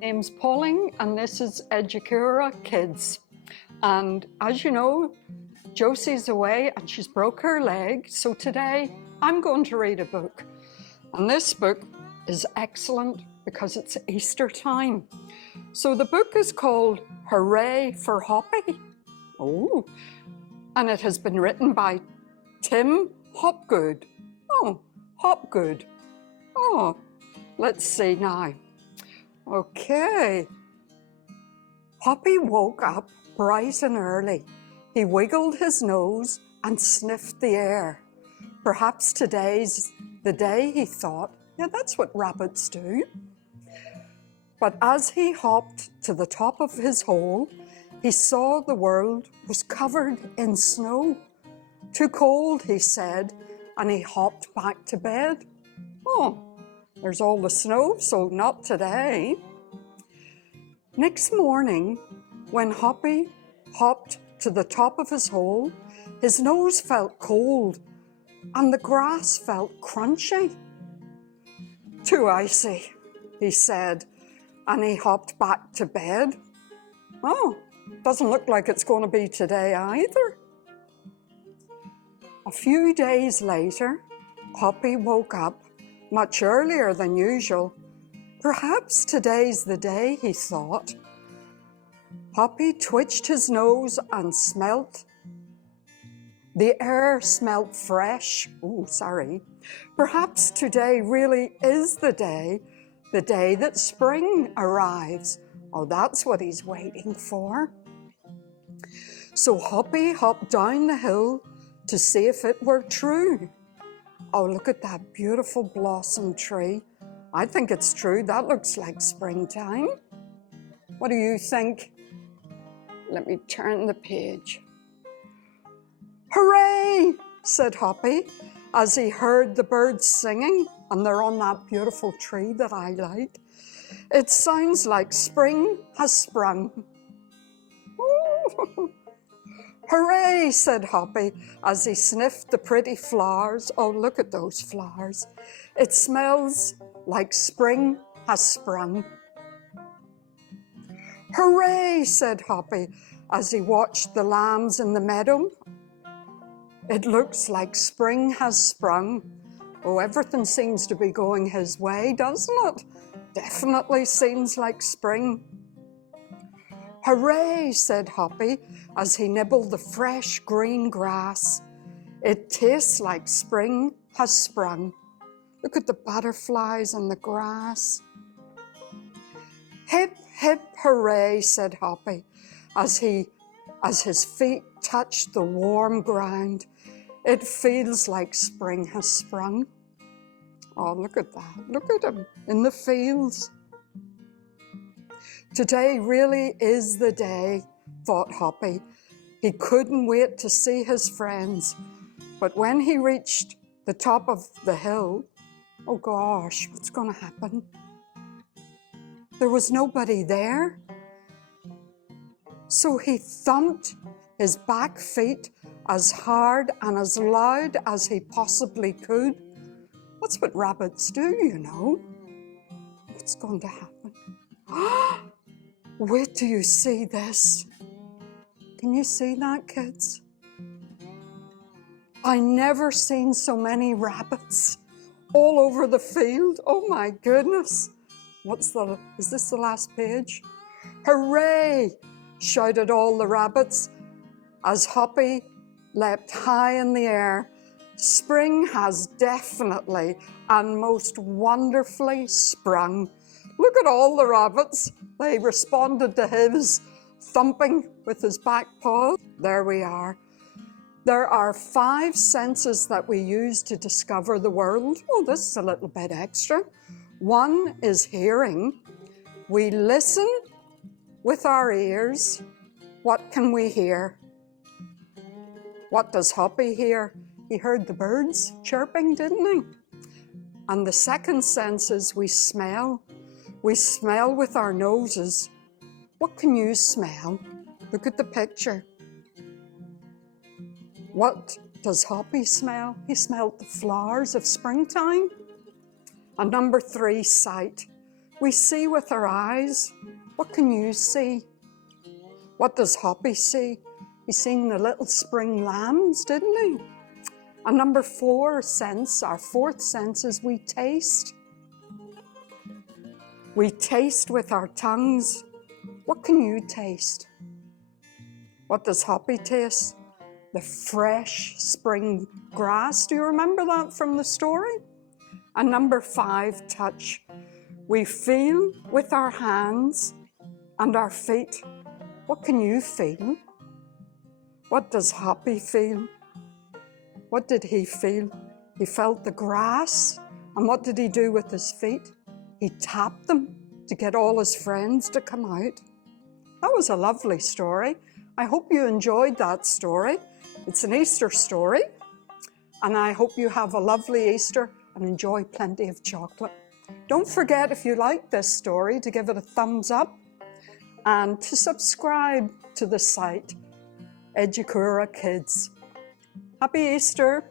Name's Pauline and this is Edukura Kids. And as you know, Josie's away and she's broke her leg. So today I'm going to read a book. And this book is excellent because it's Easter time. So the book is called Hooray for Hoppy. Oh, and it has been written by Tim Hopgood. Oh, Hopgood. Oh, let's see now. Okay. Hoppy woke up bright and early. He wiggled his nose and sniffed the air. Perhaps today's the day, he thought. Yeah, that's what rabbits do. But as he hopped to the top of his hole, he saw the world was covered in snow. Too cold, he said, and he hopped back to bed. Oh, there's all the snow, so not today. Next morning, when Hoppy hopped to the top of his hole, his nose felt cold and the grass felt crunchy. Too icy, he said, and he hopped back to bed. Oh, doesn't look like it's going to be today either. A few days later, Hoppy woke up much earlier than usual. Perhaps today's the day, he thought. Hoppy twitched his nose and smelt. The air smelt fresh. Oh, sorry. Perhaps today really is the day that spring arrives. Oh, that's what he's waiting for. So Hoppy hopped down the hill to see if it were true. Oh, look at that beautiful blossom tree. I think it's true. That looks like springtime. What do you think? Let me turn the page. Hooray, said Hoppy as he heard the birds singing, and they're on that beautiful tree that I like. It sounds like spring has sprung. Ooh. Hooray, said Hoppy as he sniffed the pretty flowers. Oh, look at those flowers. It smells like spring has sprung. Hooray, said Hoppy as he watched the lambs in the meadow. It looks like spring has sprung. Oh, everything seems to be going his way, doesn't it? Definitely seems like spring. Hooray, said Hoppy as he nibbled the fresh green grass. It tastes like spring has sprung. Look at the butterflies and the grass. Hip, hip, hooray, said Hoppy as his feet touched the warm ground. It feels like spring has sprung. Oh, look at that. Look at him in the fields. Today really is the day, thought Hoppy. He couldn't wait to see his friends. But when he reached the top of the hill, oh gosh, what's going to happen? There was nobody there. So he thumped his back feet as hard and as loud as he possibly could. That's what rabbits do, you know. What's going to happen? Wait till you see this. Can you see that, kids? I never seen so many rabbits all over the field. Oh my goodness. Is this the last page? Hooray, shouted all the rabbits as Hoppy leapt high in the air. Spring has definitely and most wonderfully sprung. Look at all the rabbits. They responded to his thumping with his back paw. There we are. There are 5 senses that we use to discover the world. Oh, this is a little bit extra. One is hearing. We listen with our ears. What can we hear? What does Hoppy hear? He heard the birds chirping, didn't he? And the second sense is we smell. We smell with our noses. What can you smell? Look at the picture. What does Hoppy smell? He smelled the flowers of springtime. And number 3, sight. We see with our eyes. What can you see? What does Hoppy see? He seen the little spring lambs, didn't he? And number 4 sense, our 4th sense, is we taste. We taste with our tongues. What can you taste? What does Hoppy taste? The fresh spring grass. Do you remember that from the story? And number 5, touch. We feel with our hands and our feet. What can you feel? What does Hoppy feel? What did he feel? He felt the grass. And what did he do with his feet? He tapped them to get all his friends to come out. That was a lovely story. I hope you enjoyed that story. It's an Easter story. And I hope you have a lovely Easter and enjoy plenty of chocolate. Don't forget, if you like this story, to give it a thumbs up and to subscribe to the site, Edukura Kids. Happy Easter!